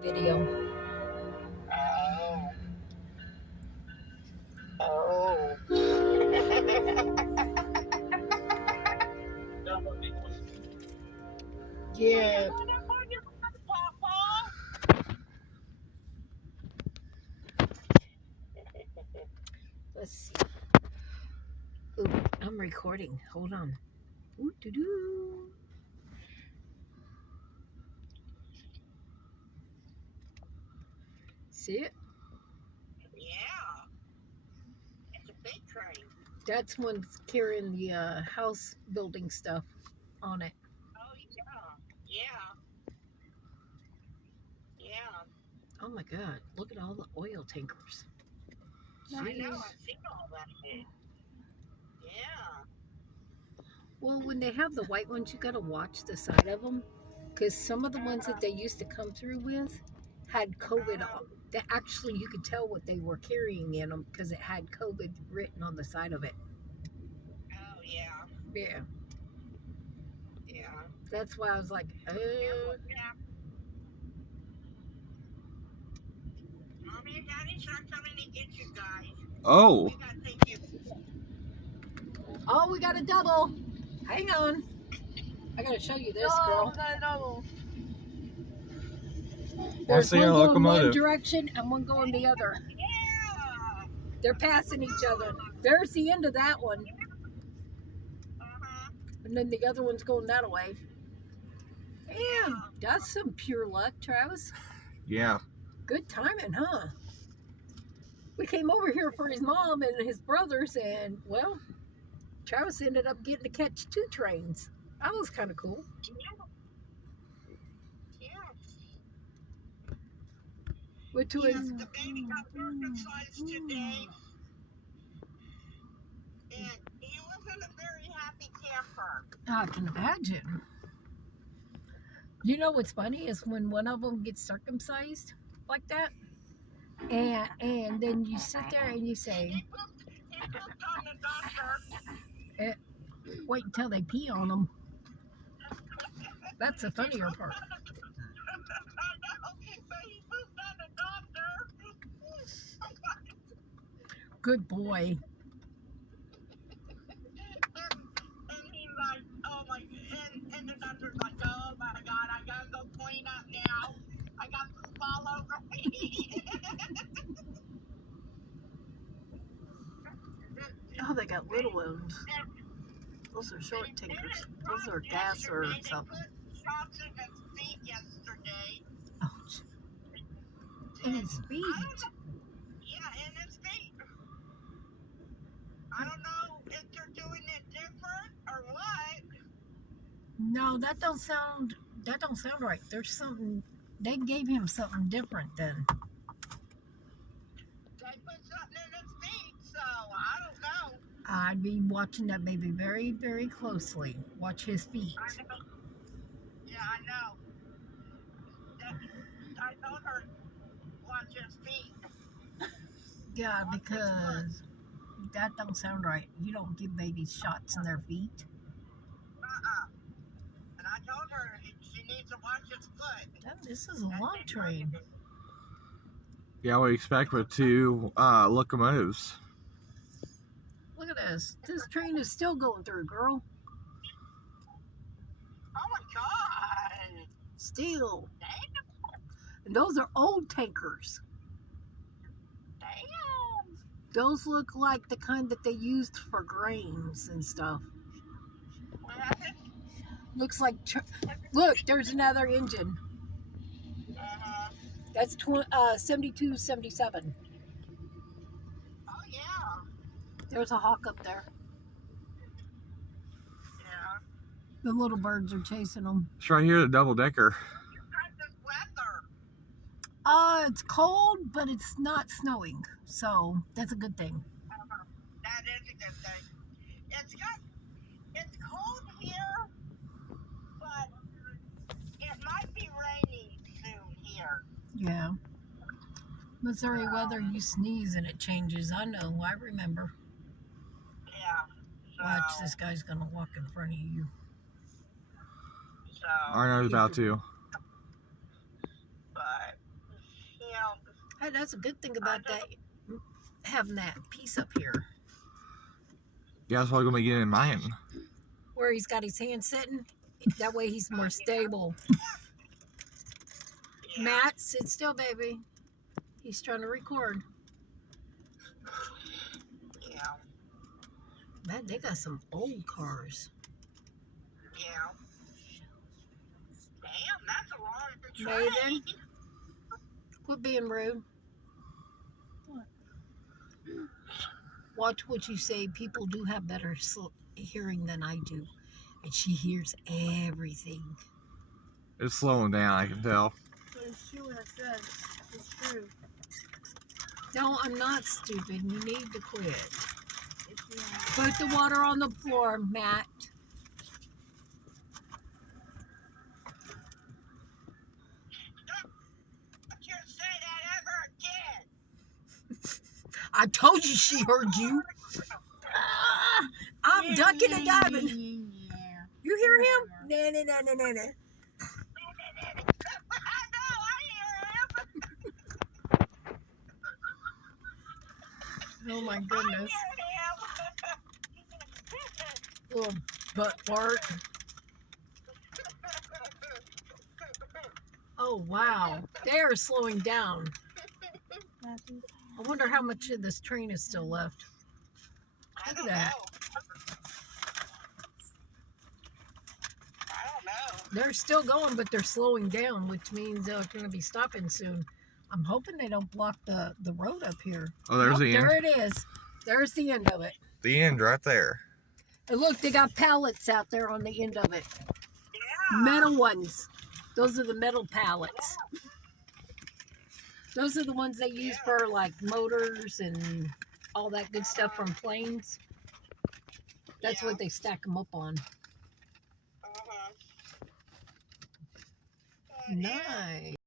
Video. Oh. Oh. Yeah. Let's see. Ooh, I'm recording. Hold on. Ooh, doo-doo. See it? Yeah. It's a big train. That's one's carrying the house building stuff on it. Oh, yeah. Yeah. Yeah. Oh my God. Look at all the oil tankers. I know. Jeez. I've seen all that shit. Yeah. Well, when they have the white ones, you got to watch the side of them because some of the ones that they used to come through with had COVID. That actually, you could tell what they were carrying in them because it had COVID written on the side of it. Oh, yeah. Yeah. Yeah. That's why I was like, Yeah. Mommy and Daddy are coming to get you guys. Oh. We gotta take you. oh, we got a double. Hang on. I got to show you this, girl. We got a double. There's see one your going one locomotive. direction and one going the other. Yeah. They're passing each other. There's the end of that one. Uh-huh. And then the other one's going that way. Damn, that's some pure luck, Travis. Yeah. Good timing, huh? We came over here for his mom and his brothers, and, well, Travis ended up getting to catch 2 trains. That was kind of cool. Yeah. Which was... Yes, the baby got circumcised today. And he wasn't a very happy camper. I can imagine. You know what's funny is when one of them gets circumcised like that, and then you sit there and you say, He pooped on the doctor. wait until they pee on them. That's the funnier part. I know, but he pooped on the doctor. Good boy. And he's like, oh my, and the doctor's like, oh my God, I gotta go clean up now. I got poop all over me. Oh, they got little ones. Those are short tankers. Those are gas or something. They put shots in his feet yesterday. Ouch. In his feet. Yeah, in his feet. I don't know if they're doing it different or what. No, that don't sound right. There's something, they gave him something different then. They put something in his feet, so I don't know. I'd be watching that baby very, very closely. Watch his feet. I know. Yeah, I know. I told her, watch his feet. Yeah, because that don't sound right. You don't give babies shots in their feet. And I told her she needs to watch his foot. This is a long train. Yeah, what do you expect with 2 locomotives? Look at this. This train is still going through, girl. Oh my God. Still. Damn. And those are old tankers. Damn. Those look like the kind that they used for grains and stuff. What happened? Looks like, look, there's another engine. Uh-huh. That's 72, 77. Oh, yeah. There's a hawk up there. Yeah. The little birds are chasing them. It's right here, the double decker. You got this weather. It's cold, but it's not snowing, so that's a good thing. That is a good thing. It's cold here, but it might be raining soon here. Yeah. Missouri weather, you sneeze and it changes. I know, I remember. Yeah. So, Watch, this guy's gonna walk in front of you. So, I know he's about to. but Hey, that's a good thing about that, having that piece up here Yeah, that's what I'm gonna be getting in mine. where he's got his hand sitting. That way he's more stable. Yeah. Matt, sit still, baby. He's trying to record. Yeah. Man, they got some old cars. Yeah. Damn, that's a long Nathan? train. Quit being rude. Watch what you say. People do have better hearing than I do. And she hears everything. It's slowing down, I can tell. But it's true what I said. It's true. No, I'm not stupid. You need to quit. It's true. Put the water on the floor, Matt. Don't you say that ever again. I told you she heard you. Ah, I'm ducking and diving. Yeah. You hear him? No, no, no, no, no, no. I know, I hear him. Oh my I goodness. hear him. Little butt fart. Oh wow. They are slowing down. Matthew. I wonder how much of this train is still left. I Look don't at that. know. I don't know. They're still going, but they're slowing down, which means they're going to be stopping soon. I'm hoping they don't block the road up here. Oh, there's Oh, the end. there it is. There's the end of it. The end right there. And look, they got pallets out there on the end of it. Yeah. Metal ones. Those are the metal pallets. Those are the ones they use for like motors and all that good stuff from planes. That's Yeah. what they stack them up on. Uh-huh. Nice.